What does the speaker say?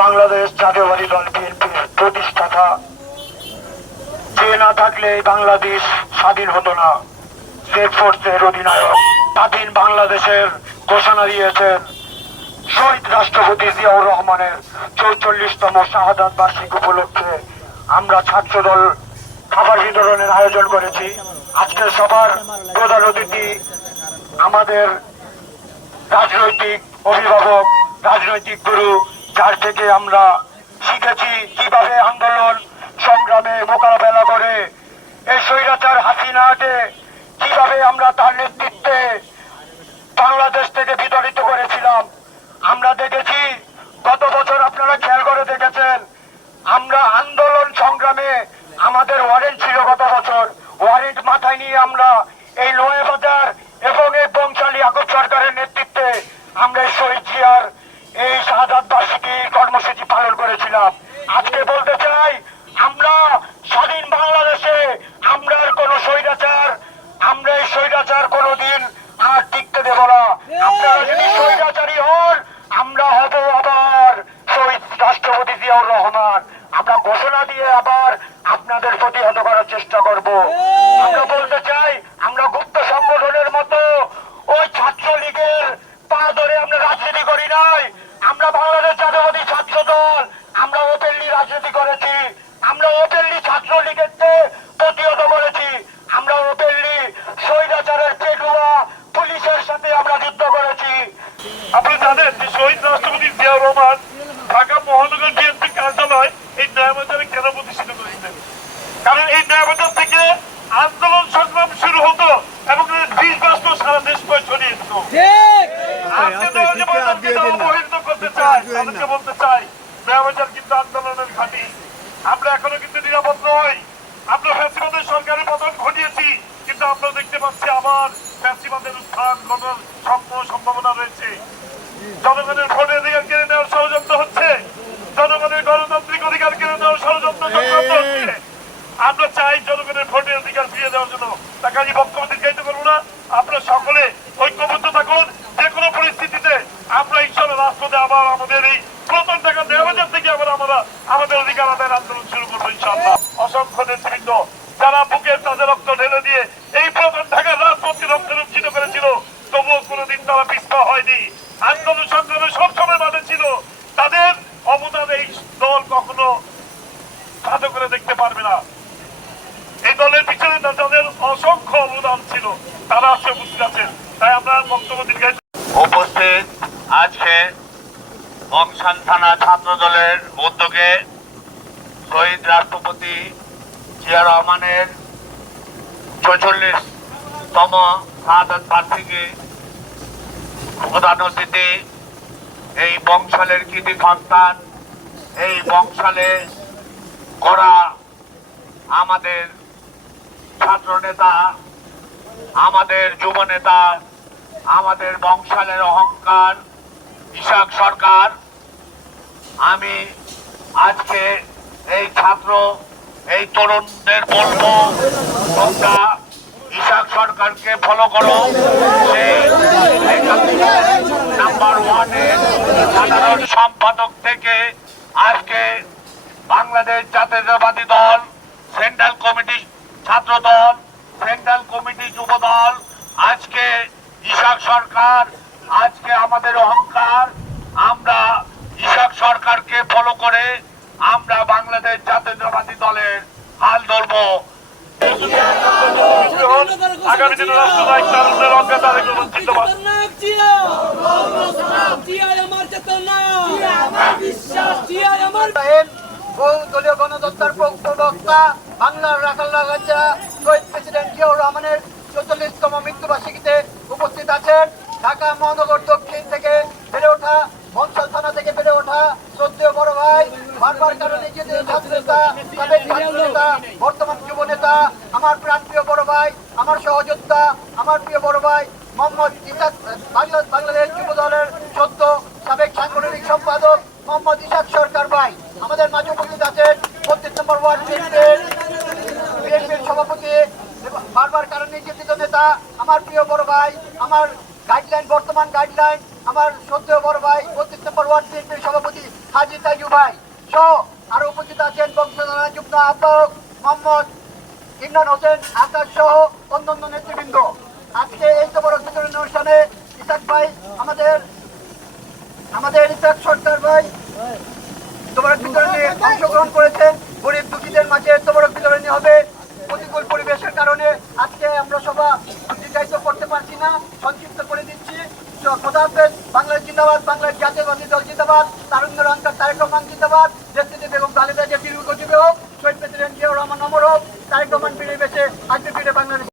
বাংলাদেশ জাতীয়বাদী দল বিএনপির প্রতিষ্ঠাতা। যে না থাকলে বাংলাদেশ স্বাধীন হতো না। জেড অধিনায়ক স্বাধীন বাংলাদেশের ঘোষণা দিয়েছেন শহীদ রাষ্ট্রপতি জিয়াউর রহমানের চৌচল্লিশতম শাহাদাত বার্ষিক উপলক্ষে। আমরা ছাত্র দল খাবার বিতরণের আয়োজন করেছি। আজকের সবার প্রধান অতিথি আমাদের রাজনৈতিক অভিভাবক রাজনৈতিক গুরু, যার থেকে আমরা শিখেছি কীভাবে আন্দোলন, সংগ্রামে মোকাবেলা করে, এই স্বৈরাচার হাসিনাকে কীভাবে আমরা তার নেতৃত্বে বাংলাদেশ থেকে বিতাড়িত করেছিলাম। আমরা দেখেছি, গত বছর আপনারা খেয়াল করে দেখেছেন, আমরা আন্দোলন সংগ্রামে আমাদের ওয়ারেন্ট ছিল গত বছর। ওয়ারেন্ট মাথায় নিয়ে আমরা এই লোয়ে বাজার এবং এই বংশালী আকুব সরকারের নেতৃত্বে আমরা এই শহীদ জিয়ার এই শাহাদাত বার্ষিকী কর্মসূচি পালন করেছিলাম আজকে বলতে চাই আমরা স্বাধীন বাংলাদেশে আমরা আর কোনো স্বৈরাচার আমরা এই স্বৈরাচার কোনোদিন আর টিকতে দেব না আপনারা যদি স্বৈরাচারী হন আমরা হব আবার শহীদ রাষ্ট্রপতি জিয়াউর রহমান আমরা ঘোষণা দিয়ে আবার আপনাদের প্রতিহত করার চেষ্টা করব। আমরা বলতে চাই আমরা গুপ্ত সংগঠনের মতো ওই ছাত্রলীগের পা ধরে আমরা রাজনীতি করি নাই। আমরা বাংলাদেশ জাতীয়বাদী ছাত্র দল আমরা ওপেনলি রাজনীতি করেছি। আমরা ওপেনলি ছাত্রলীগের প্রতিহত করেছি আমরা ওপেনলি স্বৈরাচারের পেটুয়া পুলিশের সাথে আমরা যুদ্ধ করেছি আপনি জানেন যে শহীদ রাষ্ট্রপতি জিয়াউর রহমান ঢাকা মহানগর বিএনপি কার্যালয় এই ন্যায়বাজারে কেন প্রতিষ্ঠিত করেছিলেন কারণ এই ন্যায়বাজার থেকে আন্দোলন সংগ্রাম শুরু হতো এবং এর বীজ বাষ্প সারা দেশ করে ছড়িয়ে দিত আজকে ন্যায়বাজারকে তারা অবহেলিত করতে চায় তাদেরকে বলতে চাই ন্যায়বাজার কিন্তু আন্দোলনের ঘাঁটি। আমরা এখনও কিন্তু নিরাপদ নই। আমরা ফ্যাসিবাদের সরকারের পতন ঘটিয়েছি কিন্তু আমরা দেখতে পাচ্ছি আবার ফ্যাসিবাদের উত্থান ঘটার সম্ভ সম্ভাবনা রয়েছে। জনগণের ভোটের অধিকার কেড়ে নেওয়ার ষড়যন্ত্র হচ্ছে জনগণের গণতান্ত্রিক অধিকার কেড়ে নেওয়ার ষড়যন্ত্র চক্রান্ত হচ্ছে আমরা চাই জনগণের ভোটের অধিকার ফিরিয়ে দেওয়ার জন্য তাকে আমি বক্তব্য দীর্ঘায়িত করব না আপনারা সকলে ঐক্যবদ্ধ থাকুন যে কোনো পরিস্থিতিতে আমরা ইনশাল্লাহ রাজপথে আবার আমাদের এই প্রথম টাকা দেওয়া থেকে আবার আমরা আমাদের অধিকার আদায়ের আন্দোলন শুরু করব ইনশাল্লাহ অসংখ্য নেতৃবৃন্দ যারা বুকের তাদের রক্ত ঢেলে দিয়ে এই প্রথম ঢাকার রাজপথকে রক্ত রঞ্জিত করেছিল, তবুও কোনোদিন তারা পিছপা হয়নি। আন্দোলন সংগ্রামে সবসময় মাঠে ছিল। তাদের অবদান এই দল কখনো সাধু করে দেখতে পারবে না। এই দলের পিছনে তাদের অসংখ্য অবদান ছিল। তারা আজকে উপস্থিত আছেন। তাই আমরা বক্তব্য দীর্ঘায়িত উপস্থিত আজকে বংশাল থানা ছাত্র দলের উদ্যোগে শহীদ রাষ্ট্রপতি জিয়া রহমানের ছচল্লিশতম শাহাদ বার্ষিকী প্রধান অতিথি, এই বংশালের কৃতি সন্তান, এই বংশালে করা আমাদের ছাত্র নেতা, আমাদের যুব নেতা, আমাদের বংশালের অহংকার ইশাক সরকার, আমি আজকে এই ছাত্র, এই তরুণদের বলব, তোমরা ইশাক সরকারকে ফলো করো। নাম্বার ওয়ানের সাধারণ সম্পাদক থেকে আজকে বাংলাদেশ জাতীয়তাবাদী দল, সেন্ট্রাল কমিটি ছাত্র দল সেন্ট্রাল কমিটি যুব দল আজকে ইশাক সরকার আজকে আমাদের অহংকার আমরা ইশাক সরকারকে ফলো করে আমরা বাংলাদেশ জাতীয়তাবাদী দলের হাল ধরবো আগামী দিনে দলীয় গণতন্ত্রের প্রবক্তা বাংলার রাখাল রাজা শহীদ প্রেসিডেন্ট জিয়াউর রহমানের চৌচল্লিশতম মৃত্যুবার্ষিকীতে উপস্থিত আছেন ঢাকা মহানগর দক্ষিণ থেকে বেড়ে ওঠা বংশাল থানা থেকে বেড়ে ওঠা শ্রদ্ধেয় বড় ভাই, বারবার কারণে নিজেদের ছাত্র নেতা সাবেক ছাত্র বর্তমান যুব নেতা আমার প্রাণপ্রিয় বড় ভাই, আমার সহযোদ্ধা, আমার প্রিয় বড় ভাই, মোহাম্মদ বাংলা- বাংলাদেশ যুব দলের সদ্য সাবেক সাংগঠনিক সম্পাদক মোহাম্মদ ইসাক সরকার ভাই। আমাদের মাঝে উপস্থিত আছেন বত্রিশ নম্বর ওয়ার্ড বিএনপির বিএনপির সভাপতি বারবার কারণ নির্যাতিত নেতা, আমার প্রিয় বড় ভাই, আমার গাইডলাইন বর্তমান গাইডলাইন আমার সদ্য বড় ভাই বত্রিশ নম্বর ওয়ার্ড বিএনপির সভাপতি হাজি তাইজু ভাই সহ আরও উপস্থিত আছেন বংশধারা যুগ্ম আহ্বায়ক মোহাম্মদ ইমরান হোসেন, আকাশ সহ অন্যান্য নেতৃবৃন্দ। আজকে এই তবরক বিতরণ অনুষ্ঠানে ইসাক ভাই, আমাদের আমাদের ইসাক সর্দার ভাই বিতরণে অংশগ্রহণ করেছেন। গরিব দুঃখীদের মাঝে তবরক বিতরণী হবে প্রতিকূল পরিবেশের কারণে আজকে আমরা সভা দীর্ঘায়িত করতে পারছি না সংক্ষিপ্ত করে দিচ্ছি তো খোদা হাফেজ বাংলাদেশ জিন্দাবাদ বাংলাদেশ জাতীয়বাদী দল জিন্দাবাদ তারুণ্য রহমান তারেক রহমান জিন্দাবাদ, দেশটিতে বেগম খালেদা যে বীর গজিবে হোক, শহীদ প্রেসিডেন্ট জিয়াউর রহমান অমর হোক, তারেক রহমান ফিরে বেশে আজকে ফিরে বাংলাদেশ